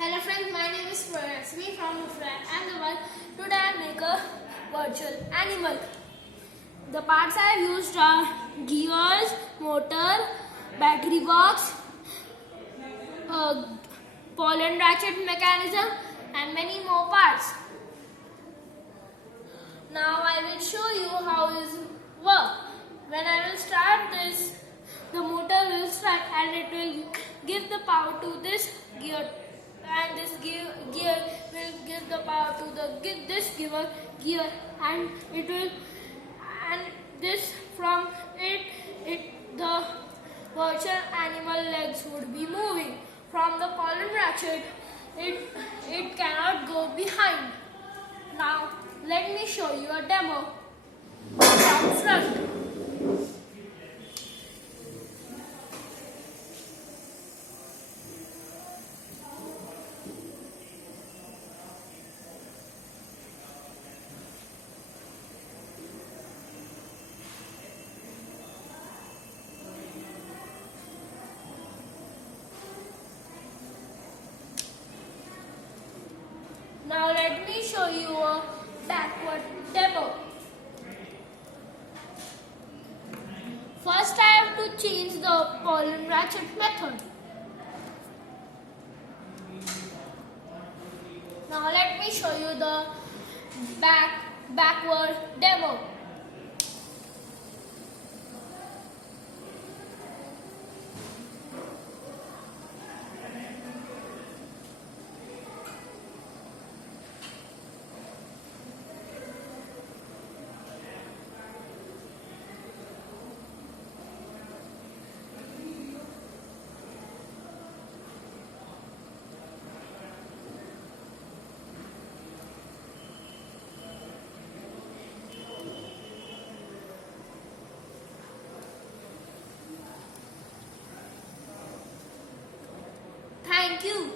Hello friends, my name is Pravir Mittra from RFL Ahmedabad. Today I make a virtual animal. The parts I have used are gears, motor, battery box, pawl and ratchet mechanism and many more parts. Now I will show you how it works. When I will start this, the motor will start and it will give the power to this gear, and this gear will give the power to this gear, and it will, and this from it the virtual animal legs would be moving. From the pawl and ratchet, it cannot go behind. Now let me show you a demo from front. Now let me show you a backward demo. First I have to change the pawl and ratchet method. Now let me show you the backward demo. Thank you.